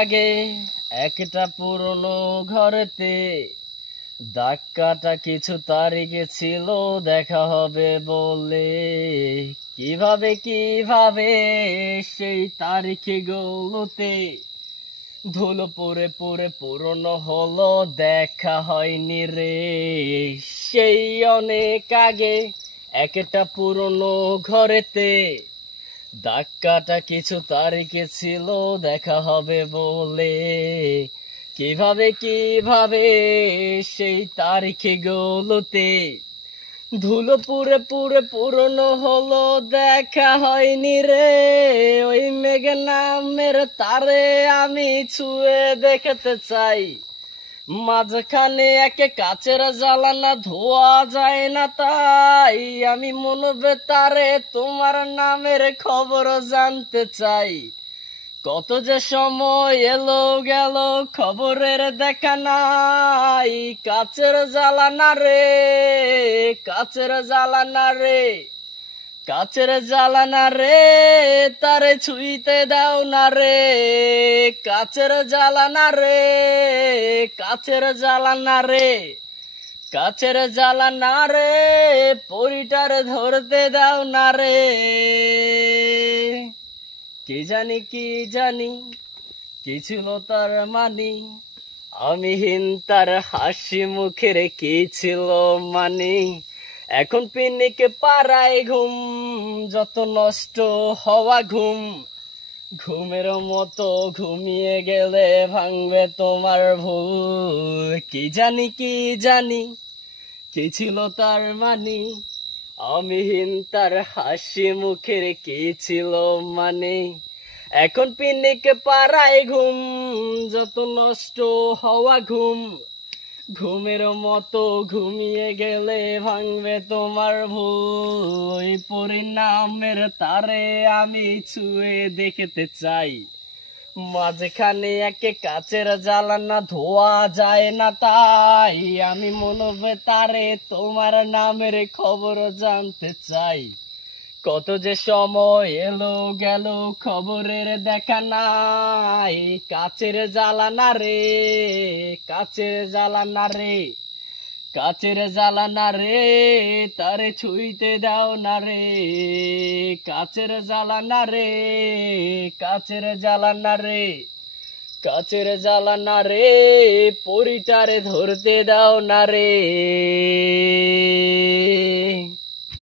আগে একটা পুরনো ঘরেতে দাগ কাটা কিছু তারিখে ছিল দেখা হবে বলে। কিভাবে কিভাবে সেই তারিখে গুলোতে ধুলো পড়ে পড়ে পুরনো হলো, দেখা হয়নি রে। সেই অনেক আগে একটা পুরনো ঘরেতে দাগ কাটা কিছু তারিখে ছিল দেখা হবে বলে। কিভাবে কিভাবে সেই তারিখে গুলোতে ধুলো পুরে পুরে পুরনো হলো, দেখা হয়নি রে। ওই মেঘ নামের তারে আমি ছুঁয়ে দেখতে চাই, মাঝখানে একে কাচের জ্বালানা ধোয়া যায় না, তাই আমি মনবে তারে তোমার নামের খবর জানতে চাই। কত যে সময় এলো গেল খবরের দেখা নাই, কাচের জ্বালানা রে, কাচের জ্বালানা রে, কাচের জ্বালানা রে, তারে ছুঁইতে দাও না রে। কাচের জ্বালানা রে, কাচের জ্বালানা রে, কাচের জ্বালানা রে, পরিটারে ধরতে দাও না রে। কি জানি কি জানি কি ছিল তার মানি, আমি হীন তার হাসি মুখের কি ছিল মানি। এখন পিনিকে পাড়ায় ঘুম, যত নষ্ট হওয়া ঘুম, ঘুমের মতো ঘুমিয়ে গেলে ভাঙবে তোমার ভুল। কি জানি কি জানি কি ছিল তার মানি, আমি হীন তার হাসি মুখের কি ছিল মানে। এখন পিনিকে পাড়ায় ঘুম, যত নষ্ট হওয়া ঘুম, ঘুমের মতো ঘুমিয়ে গেলে ভাঙবে তোমার ভুল। ওই পরিণামের তারে আমি ছুঁয়ে দেখতে চাই, মাঝখানে একে কাচের জ্বালানা ধোয়া যায় না, তাই আমি মনবে তারে তোমার নামের খবর জানতে চাই। কত যে সময় এলো গেল খবরের দেখা নাই, কাচের জ্বালানা রে, কাচের জ্বালানা রে, কাচের জ্বালানা রে, তারে ছুঁইতে দাও না রে। কাচের জ্বালানা রে, কাচের জ্বালানা রে, কাচের জ্বালানা রে, পরিটারে ধরতে দাও না রে।